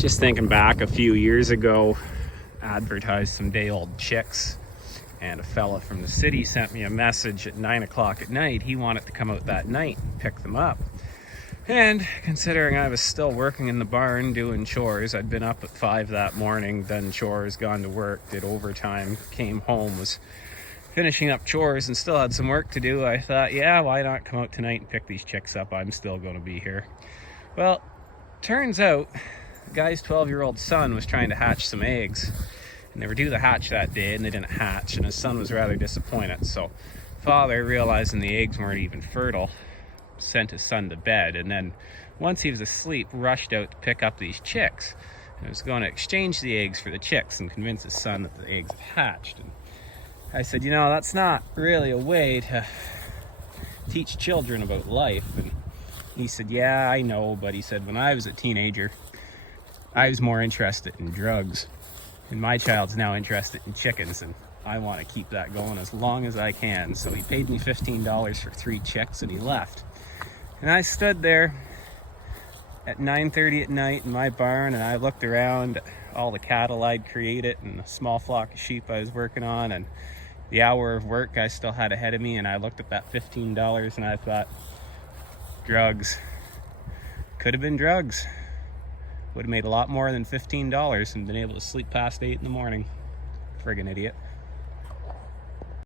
Just thinking back a few years ago, advertised some day-old chicks, and a fella from the city sent me a message at 9 o'clock at night. He wanted to come out that night and pick them up. And considering I was still working in the barn doing chores, I'd been up at 5 that morning, done chores, gone to work, did overtime, came home, was finishing up chores and still had some work to do. I thought, yeah, why not come out tonight and pick these chicks up? I'm still going to be here. Well, turns out the guy's 12-year-old son was trying to hatch some eggs, and they were due to hatch that day and they didn't hatch, and his son was rather disappointed. So father, realizing the eggs weren't even fertile, sent his son to bed, and then once he was asleep, rushed out to pick up these chicks and was going to exchange the eggs for the chicks and convince his son that the eggs had hatched. And I said, you know, that's not really a way to teach children about life. And he said, yeah, I know, but he said, when I was a teenager, I was more interested in drugs, and my child's now interested in chickens, and I want to keep that going as long as I can. So he paid me $15 for 3 chicks and he left. And I stood there at 9:30 at night in my barn, and I looked around at all the cattle I'd created and the small flock of sheep I was working on and the hour of work I still had ahead of me, and I looked at that $15 and I thought, drugs. Could have been drugs. Would have made a lot more than $15 and been able to sleep past 8 in the morning. Friggin' idiot.